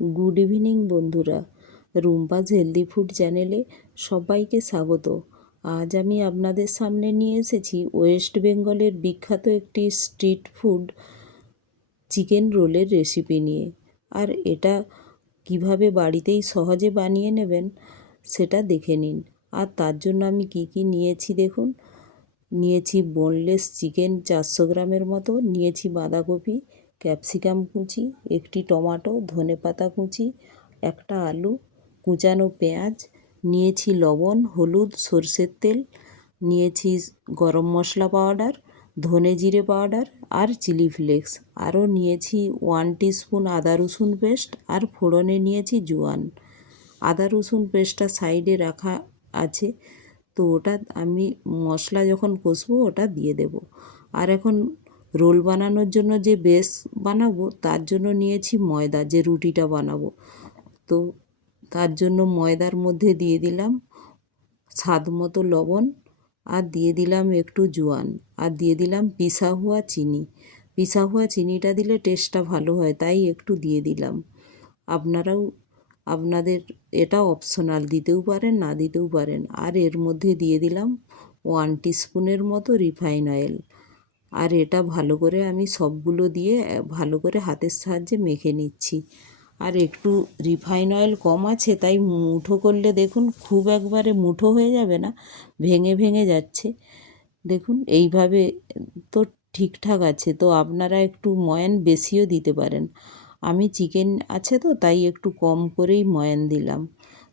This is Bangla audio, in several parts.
গুড ইভিনিং বন্ধুরা, রুম্পাস হেলদি ফুড চ্যানেলে সবাইকে স্বাগত। আজ আমি আপনাদের সামনে নিয়ে এসেছি ওয়েস্ট বেঙ্গলের বিখ্যাত একটি স্ট্রিট ফুড চিকেন রোলের রেসিপি নিয়ে। আর এটা কিভাবে বাড়িতেই সহজে বানিয়ে নেবেন সেটা দেখে নিন। আর তার জন্য আমি কি কি নিয়েছি দেখুন। নিয়েছি বোনলেস চিকেন 400 গ্রামের মতো, নিয়েছি বাঁধাকপি, ক্যাপসিকাম কুচি, একটি টমেটো, ধনেপাতা কুচি, একটা আলু, কুচানো পেঁয়াজ, নিয়েছি লবণ, হলুদ, সরষের তেল, নিয়েছি গরম মশলা পাউডার, ধনে জিরে পাউডার আর চিলি ফ্লেক্স। আরও নিয়েছি 1 টিস্পুন আদা রসুন পেস্ট, আর ফোড়নে নিয়েছি জোয়ান। আদা রসুন পেস্টটা সাইডে রাখা আছে, তো ওটা আমি মশলা যখন কষবো ওটা দিয়ে দেব। আর এখন রোল বানানোর জন্য যে বেস বানাবো তার জন্য নিয়েছি ময়দা, যে রুটিটা বানাবো। তো তার জন্য ময়দার মধ্যে দিয়ে দিলাম স্বাদ মতো লবণ, আর দিয়ে দিলাম একটু জোয়ান, আর দিয়ে দিলাম পিসা হুয়া চিনি। পিসা হুয়া চিনিটা দিলে টেস্টটা ভালো হয়, তাই একটু দিয়ে দিলাম। আপনারাও আপনাদের এটা অপশনাল, দিতেও পারেন না দিতেও পারেন। আর এর মধ্যে দিয়ে দিলাম 1 টিস্পুনের মতো রিফাইন অয়েল। আর এটা ভালো করে আমি সবগুলো দিয়ে ভালো করে হাতের সাহায্যে মেখে নিচ্ছি। আর একটু রিফাইন অয়েল কম আছে, তাই মুঠো করলে দেখুন খুব একবারে মুঠো হয়ে যাবে না, ভেঙে ভেঙে যাচ্ছে। দেখুন এইভাবে তো ঠিকঠাক আছে। তো আপনারা একটু ময়ান বেশিও দিতে পারেন। আমি চিকেন আছে তো তাই একটু কম করেই ময়ান দিলাম।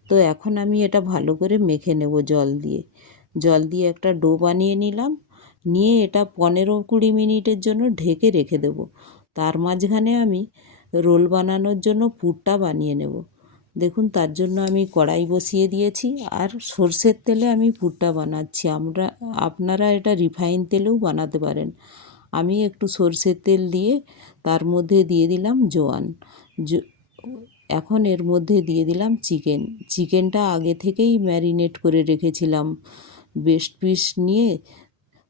তো এখন আমি এটা ভালো করে মেখে নেব জল দিয়ে একটা ডো বানিয়ে নিলাম। নিয়ে এটা 15-20 মিনিটের জন্য ঢেকে রেখে দেব। তার মাঝখানে আমি রোল বানানোর জন্য পুরটা বানিয়ে নেব। দেখুন তার জন্য আমি কড়াই বসিয়ে দিয়েছি, আর সর্ষের তেলে আমি পুরটা বানাচ্ছি। আপনারা এটা রিফাইন তেলেও বানাতে পারেন। আমি একটু সর্ষের তেল দিয়ে তার মধ্যে দিয়ে দিলাম জোয়ান। এখন এর মধ্যে দিয়ে দিলাম চিকেনটা আগে থেকেই ম্যারিনেট করে রেখেছিলাম বেস্ট পিস নিয়ে।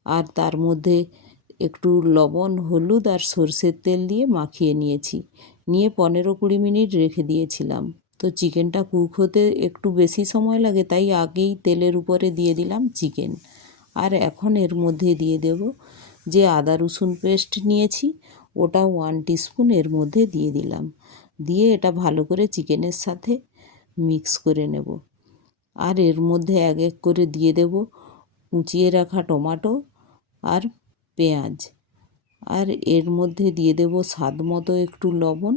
আর তার মধ্যে একটু লবণ, হলুদ আর সর্ষের তেল দিয়ে মাখিয়ে নিয়েছি। নিয়ে 15-20 মিনিট রেখে দিয়েছিলাম। তো চিকেনটা কুক হতে একটু বেশি সময় লাগে, তাই আগেই তেলের উপরে দিয়ে দিলাম চিকেন। আর এখন এর মধ্যে দিয়ে দেব যে আদা রসুন পেস্ট নিয়েছি, ওটা 1 টিস্পুন এর মধ্যে দিয়ে দিলাম। দিয়ে এটা ভালো করে চিকেনের সাথে মিক্স করে নেব। আর এর মধ্যে এক এক করে দিয়ে দেব কুচিয়ে রাখা টমেটো আর পেঁয়াজ। আর এর মধ্যে দিয়ে দেব স্বাদ মতো একটু লবণ।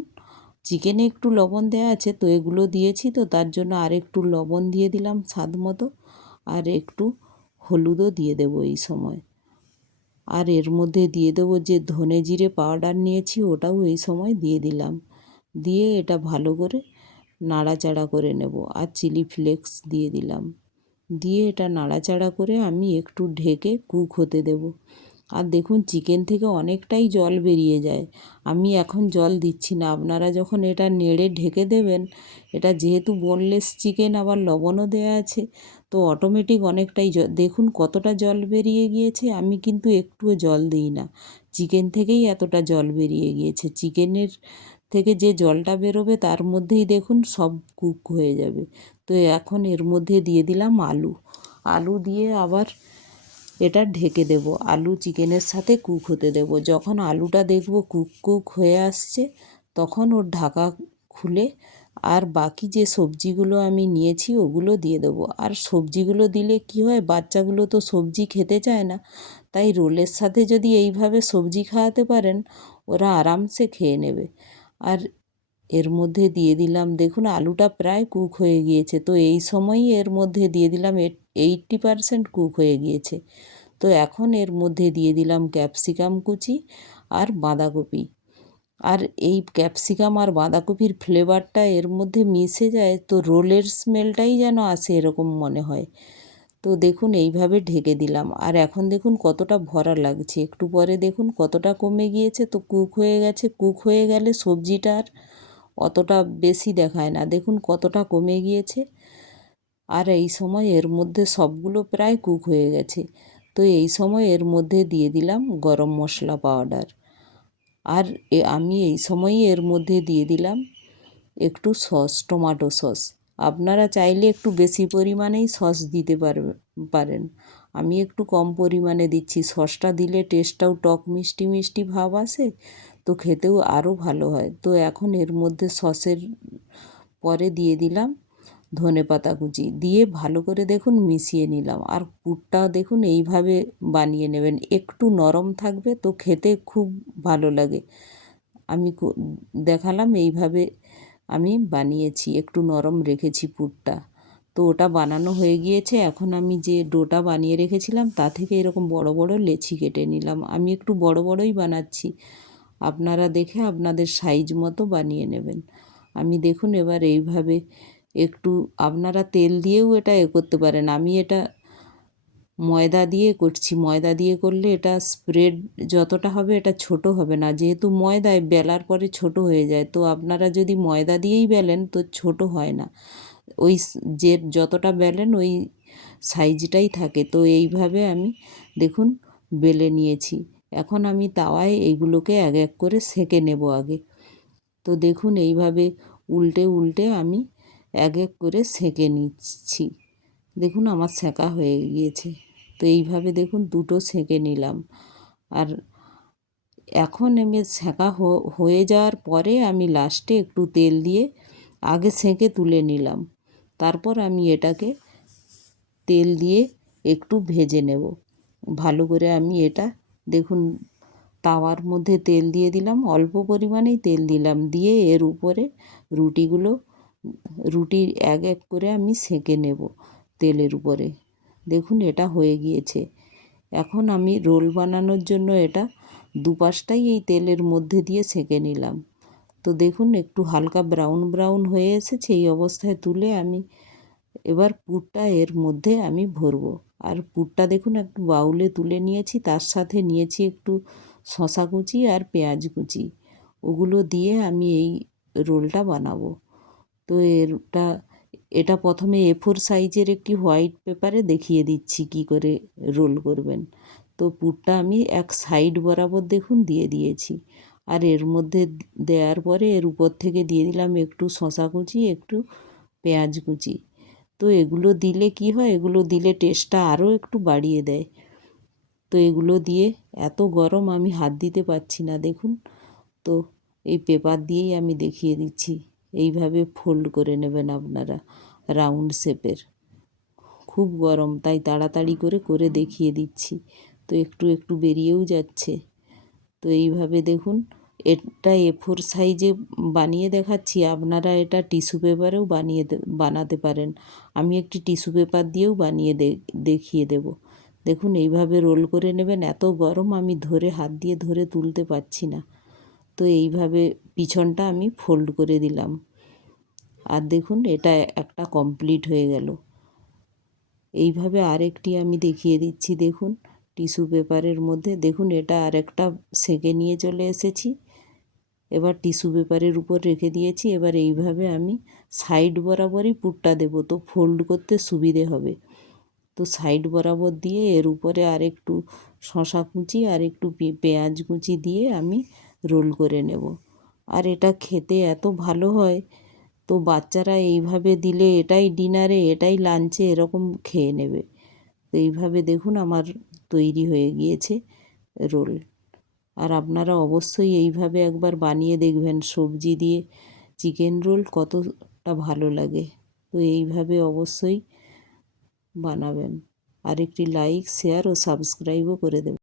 চিকেনে একটু লবণ দেওয়া আছে, তো এগুলো দিয়েছি, তো তার জন্য আর একটু লবণ দিয়ে দিলাম স্বাদ মতো। আর একটু হলুদও দিয়ে দেব এই সময়। আর এর মধ্যে দিয়ে দেবো যে ধনে জিরে পাউডার নিয়েছি, ওটাও এই সময় দিয়ে দিলাম। দিয়ে এটা ভালো করে নাড়াচাড়া করে নেব। আর চিলি ফ্লেক্স দিয়ে দিলাম। দিয়ে এটা নাড়াচাড়া করে আমি একটু ঢেকে কুক হতে দেব। আর দেখুন চিকেন থেকে অনেকটাই জল বেরিয়ে যায়। আমি এখন জল দিচ্ছি না। আপনারা যখন এটা নেড়ে ঢেকে দেবেন, এটা যেহেতু বোনলেস চিকেন আবার লবণও দেওয়া আছে, তো অটোমেটিক অনেকটাই দেখুন কতটা জল বেরিয়ে গিয়েছে। আমি কিন্তু একটুও জল দিই না, চিকেন থেকেই এতটা জল বেরিয়ে গিয়েছে। চিকেনের থেকে যে জলটা বেরোবে তার মধ্যেই দেখুন সব কুক হয়ে যাবে। তো এখন এর মধ্যে দিয়ে দিলাম আলু দিয়ে আবার এটা ঢেকে দেব। আলু চিকেনের সাথে কুক হতে দেব। যখন আলুটা দেখব কুক হয়ে আসছে, তখন ওর ঢাকা খুলে আর বাকি যে সবজিগুলো আমি নিয়েছি ওগুলো দিয়ে দেবো। আর সবজিগুলো দিলে কি হয়, বাচ্চাগুলো তো সবজি খেতে চায় না, তাই রোলের সাথে যদি এইভাবে সবজি খাওয়াতে পারেন, ওরা আরামসে খেয়ে নেবে। আর এর মধ্যে দিয়ে দিলাম, দেখুন আলুটা প্রায় কুক হয়ে গিয়েছে, তো এই সময়ই এর মধ্যে দিয়ে দিলাম 80% কুক হয়ে গিয়েছে। তো এখন এর মধ্যে দিয়ে দিলাম ক্যাপসিকাম কুচি আর বাঁধাকপি। আর এই ক্যাপসিকাম আর বাঁধাকপির ফ্লেভারটা এর মধ্যে মিশে যায়, তো রোলের স্মেলটাই যেন আসে এরকম মনে হয়। তো দেখুন এইভাবে ঢেকে দিলাম। আর এখন দেখুন কতটা ভরা লাগছে, একটু পরে দেখুন কতটা কমে গিয়েছে। তো কুক হয়ে গেছে। কুক হয়ে গেলে সবজিটা আর অতটা বেশি দেখায় না, দেখুন কতটা কমে গিয়েছে। আর এই সময় এর মধ্যে সবগুলো প্রায় কুক হয়ে গেছে। তো এই সময় এর মধ্যে দিয়ে দিলাম গরম মশলা পাউডার। আর আমি এই সময়ই এর মধ্যে দিয়ে দিলাম একটু সস, টমেটো সস। আপনারা চাইলে একটু বেশি পরিমাণেই সস দিতে পারেন। আমি একটু কম পরিমাণে দিচ্ছি। সসটা দিলে টেস্টটাও টক মিষ্টি মিষ্টি ভাব আসে, তো খেতেও আরও ভালো হয়। তো এখন এর মধ্যে সসের পরে দিয়ে দিলাম ধনেপাতা কুচি, দিয়ে ভালো করে দেখুন মিশিয়ে নিলাম। আর পুরটা দেখুন এইভাবে বানিয়ে নেবেন, একটু নরম থাকবে, তো খেতে খুব ভালো লাগে। আমি দেখালাম এইভাবে আমি বানিয়েছি, একটু নরম রেখেছি পুরটা। তো ওটা বানানো হয়ে গিয়েছে। এখন আমি যে ডোটা বানিয়ে রেখেছিলাম তা থেকে এরকম বড় বড় লেচি কেটে নিলাম। আমি একটু বড় বড়ই বানাচ্ছি, আপনারা দেখে আপনাদের সাইজ মতো বানিয়ে নেবেন। আমি দেখুন এবার এইভাবে একটু, আপনারা তেল দিয়েও এটা করতে পারেন। আমি এটা ময়দা দিয়ে করছি। ময়দা দিয়ে করলে এটা স্প্রেড যতটা হবে এটা ছোট হবে না, যেহেতু ময়দায় বেলার পরে ছোট হয়ে যায়। তো আপনারা যদি ময়দা দিয়েই বেলেন তো ছোট হয় না, ওই যে যতটা বেলেন ওই সাইজটাই থাকে। তো এইভাবে আমি দেখুন বেলে নিয়েছি। এখন আমি তাওয়ায় এইগুলোকে এক এক করে সেঁকে নেব আগে। তো দেখুন এইভাবে উল্টে উল্টে আমি এক এক করে সেঁকে নিচ্ছি। দেখুন আমার সেঁকা হয়ে গিয়েছে। তো এইভাবে দেখুন দুটো সেঁকে নিলাম। আর এখন আমি সেঁকা হয়ে যাওয়ার পরে আমি লাস্টে একটু তেল দিয়ে আগে সেঁকে তুলে নিলাম। তারপর আমি এটাকে তেল দিয়ে একটু ভেজে নেব ভালো করে। আমি এটা দেখুন তাওয়ার মধ্যে তেল দিয়ে দিলাম, অল্প পরিমাণেই তেল দিলাম, দিয়ে এর উপরে রুটি এক এক করে আমি সেঁকে নেব তেলের উপরে। দেখুন এটা হয়ে গিয়েছে। এখন আমি রোল বানানোর জন্য এটা দুপাশটাই এই তেলের মধ্যে দিয়ে সেঁকে নিলাম। তো দেখুন একটু হালকা ব্রাউন ব্রাউন হয়ে এসেছে। এই অবস্থায় তুলে আমি এবার পুরটা এর মধ্যে আমি ভরবো। আর পুরটা দেখুন একটু বাউলে তুলে নিয়েছি, তার সাথে নিয়েছি একটু শসা কুচি আর পেঁয়াজ কুচি। ওগুলো দিয়ে আমি এই রোলটা বানাবো। তো এটা প্রথমে A4 সাইজের একটি হোয়াইট পেপারে দেখিয়ে দিচ্ছি কি করে রোল করবেন। তো পুরটা আমি এক সাইড বরাবর দেখুন দিয়ে দিয়েছি। আর এর মধ্যে দেওয়ার পরে এর উপর থেকে দিয়ে দিলাম একটু শসা কুচি, একটু পেঁয়াজ কুচি। তো এগুলো দিলে কি হয়, এগুলো দিলে টেস্টটা আরও একটু বাড়িয়ে দেয়। তো এগুলো দিয়ে এত গরম আমি হাত দিতে পারছি না দেখুন। তো এই পেপার দিয়েই আমি দেখিয়ে দিচ্ছি। এইভাবে ফোল্ড করে নেবেন আপনারা রাউন্ড শেপের। খুব গরম, তাই তাড়াতাড়ি করে দেখিয়ে দিচ্ছি। তো একটু একটু বেরিয়েও যাচ্ছে। তো এইভাবে দেখুন এটা A4 সাইজে বানিয়ে দেখাচ্ছি, আপনারা এটা টিস্যু পেপারেও বানাতে পারেন। আমি একটি টিস্যু পেপার দিয়েও বানিয়ে দেখিয়ে দেব। দেখুন এইভাবে রোল করে নেবেন। এত গরম আমি হাত দিয়ে ধরে তুলতে পারছি না। তো এইভাবে পিছনটা আমি ফোল্ড করে দিলাম। আর দেখুন এটা একটা কমপ্লিট হয়ে গেল। এইভাবে আরেকটি আমি দেখিয়ে দিচ্ছি। দেখুন টিস্যু পেপারের মধ্যে দেখুন এটা আরেকটা সেঁকে নিয়ে চলে এসেছি। এবার টিস্যু পেপারের উপর রেখে দিয়েছি। এবার এইভাবে আমি সাইড বরাবরই পুরটা দেব, তো ফোল্ড করতে সুবিধে হবে। তো সাইড বরাবর দিয়ে এর উপরে আরেকটু শসা কুচি আর একটু পেঁয়াজ কুচি দিয়ে আমি রোল করে নেব। আর এটা খেতে এত ভালো হয়, তো বাচ্চারা এইভাবে দিলে এটাই ডিনারে, এটাই লাঞ্চে এরকম খেয়ে নেবে। তো এইভাবে দেখুন আমার তৈরি হয়ে গিয়েছে রোল। আর আপনারা অবশ্যই এইভাবে একবার বানিয়ে দেখবেন, সবজি দিয়ে চিকেন রোল কতটা ভালো লাগে। তো এইভাবে অবশ্যই বানাবেন। আর একটি লাইক, শেয়ার ও সাবস্ক্রাইবও করে দেবেন।